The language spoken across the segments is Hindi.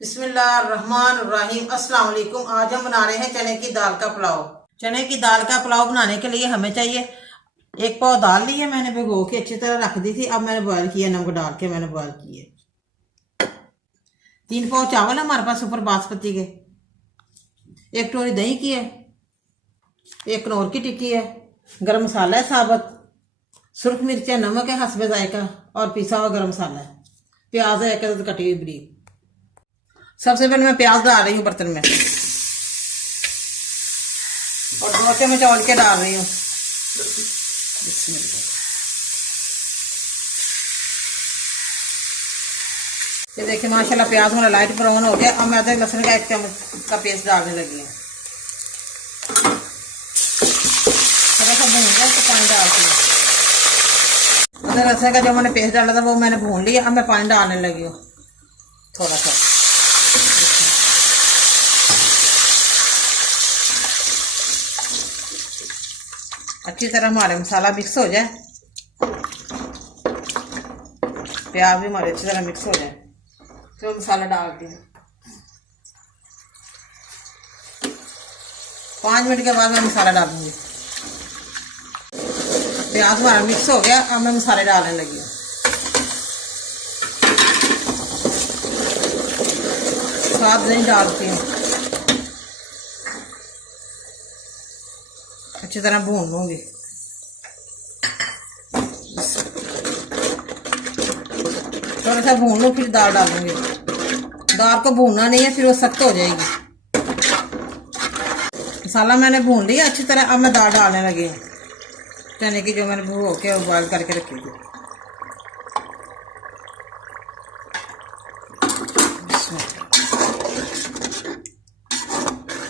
बिस्मिल्लाहिर्रहमानिर्रहीम। अस्सलाम वालेकुम। आज हम बना रहे हैं चने की दाल का पुलाव। चने की दाल का पुलाव बनाने के लिए हमें चाहिए एक पाव दाल ली है, मैंने भिगो के अच्छी तरह रख दी थी। अब मैंने बॉयल किया, नमक डाल के मैंने बॉयल किए। 3 पाव चावल हमारे पास ऊपर बासमती के, एक टोरी दही की है, एक कनौर की टिक्की है, गरम मसाला है साबुत, सुर्ख मिर्च है, नमक है हस्बे जायका और पिसा हुआ गरम मसाला है, प्याज है एक कटी हुई बरीक। सबसे पहले मैं प्याज डाल रही हूँ बर्तन में और 2 चम्मच ऑयल के डाल रही हूँ। ये देखिए माशाल्लाह प्याज हमारा लाइट ब्राउन हो गया। अब मैं अदरक लहसुन का 1 चम्मच का पेस्ट डालने लगी हूँ। थोड़ा सा भून गया तो पानी डालती हूँ। अदरक लहसुन का जो मैंने पेस्ट डाला था वो मैंने भून लिया। अब मैं पानी डालने लगी हूँ थोड़ा सा। अच्छी तरह हमारे मसाला मिक्स हो जाए, प्याज भी हमारे अच्छी तरह मिक्स हो जाए तो मसाला डालती हूँ। 5 मिनट के बाद मैं मसाला डालूंगी। प्याज हमारा मिक्स हो गया। अब मैं मसाले डालने लगी हूँ। स्वाद नहीं डालती हूँ, अच्छी तरह भून लूंगी। थोड़ा सा भून लूँ फिर दाल डालूंगी। दाल को भूनना नहीं है, फिर वो सख्त हो जाएगी। मसाला मैंने भून लिया अच्छी तरह। अब मैं दाल डालने लगी हूँ, चने की जो मैंने भिगो के बॉयल करके रखी थी।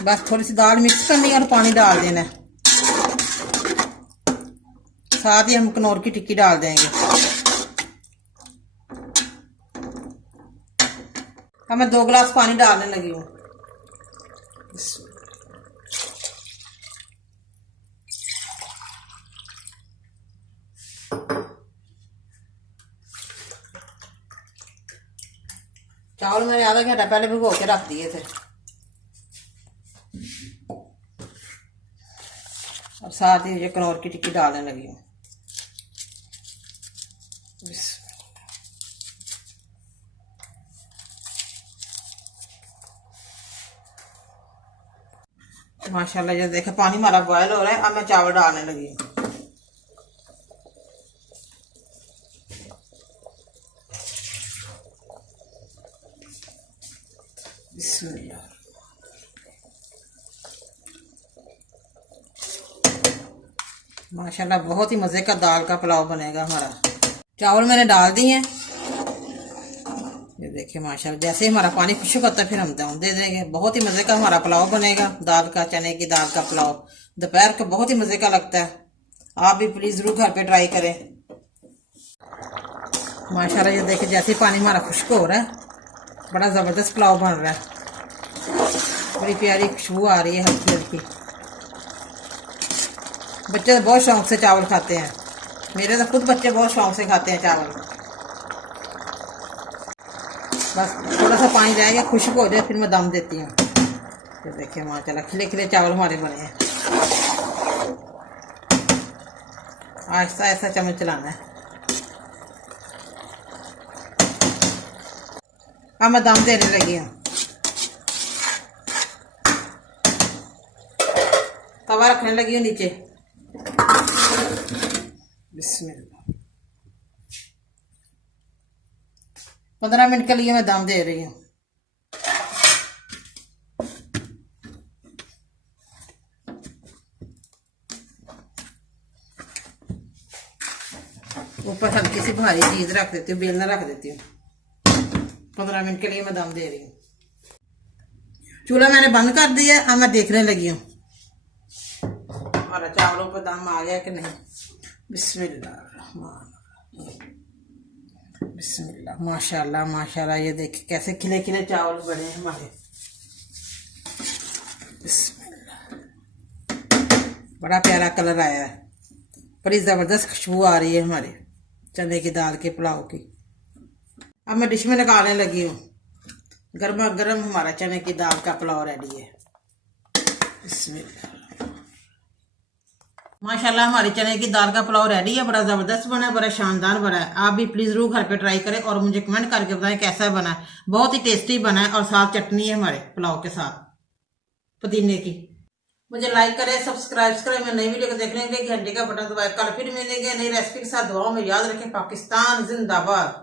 बस थोड़ी सी दाल मिक्स करनी है और पानी डाल देना है। साथ ही हम कनौर की टिक्की डाल देंगे। अब मैं 2 गिलास पानी डालने लगी हूँ। चावल मैंने आधा घंटा पहले भिगो के रख दिए थे और साथ ही ये कनौर की टिक्की डालने लगी हूँ। माशाल्लाह ये देखे पानी हमारा बॉयल हो रहा है। अब मैं चावल डालने लगी हूँ। बिस्मिल्लाह। माशाल्लाह बहुत ही मज़े का दाल का पुलाव बनेगा हमारा। चावल मैंने डाल दिए हैं। ये देखिए माशाल्लाह जैसे ही हमारा पानी खुश्क होता है फिर हम दम दे देंगे। बहुत ही मज़े का हमारा पुलाव बनेगा, दाल का, चने की दाल का पुलाव। दोपहर को बहुत ही मज़े का लगता है। आप भी प्लीज़ ज़रूर घर पे ट्राई करें। माशाल्लाह ये देखिए जैसे ही पानी हमारा खुश्क हो रहा है, बड़ा ज़बरदस्त पुलाव बन रहा है। बड़ी प्यारी खुशबू आ रही है हल्की हल्की। बच्चे तो बहुत शौक से चावल खाते हैं। मेरे तो खुद बच्चे बहुत शौक से खाते हैं चावल। बस थोड़ा सा पानी जाएगा, खुश्क हो जाए, फिर मैं दम देती हूँ। तो देखिए माशाल्लाह खिले खिले चावल हमारे बने हैं। आहिस्ता आहिस्ता चम्मच चलाना है। अब मैं दम देने लगी हूँ। तवा रखने लगी हूँ नीचे। बिस्मिल्लाह। 15 मिनट के लिए मैं दम दे रही हूँ। ऊपर हल्की सी भारी चीज रख देती हूँ, बेलना रख देती हूँ। 15 मिनट के लिए मैं दम दे रही हूँ। चूल्हा मैंने बंद कर दिया। अब मैं देखने लगी हूँ हमारा चावलों पर दम आ गया कि नहीं। बिस्मिल्लाह बिस्मिल्लाह। माशाल्लाह माशाल्लाह ये देखिए कैसे खिले खिले चावल बने हैं हमारे। बिस्मिल्लाह। बड़ा प्यारा कलर आया है, बड़ी ज़बरदस्त खुशबू आ रही है हमारे चने की दाल के पुलाव की। अब मैं डिश में निकालने लगी हूँ। गर्मा गर्म हमारा चने की दाल का पुलाव रेडी है। माशाल्लाह हमारी चने की दाल का पुलाव रेडी है। बड़ा जबरदस्त बना है, बड़ा शानदार बना है। आप भी प्लीज जरूर घर पे ट्राई करें और मुझे कमेंट करके बताएं कैसा बना है। बहुत ही टेस्टी बना है और साथ चटनी है हमारे पुलाव के साथ पुदीने की। मुझे लाइक करें, सब्सक्राइब करें। मैं नई वीडियो को देखने के लिए घंटे का बटन दबाएं। कल फिर मिलेंगे नई रेसिपी के साथ। दुआओं में याद रखें। पाकिस्तान जिंदाबाद।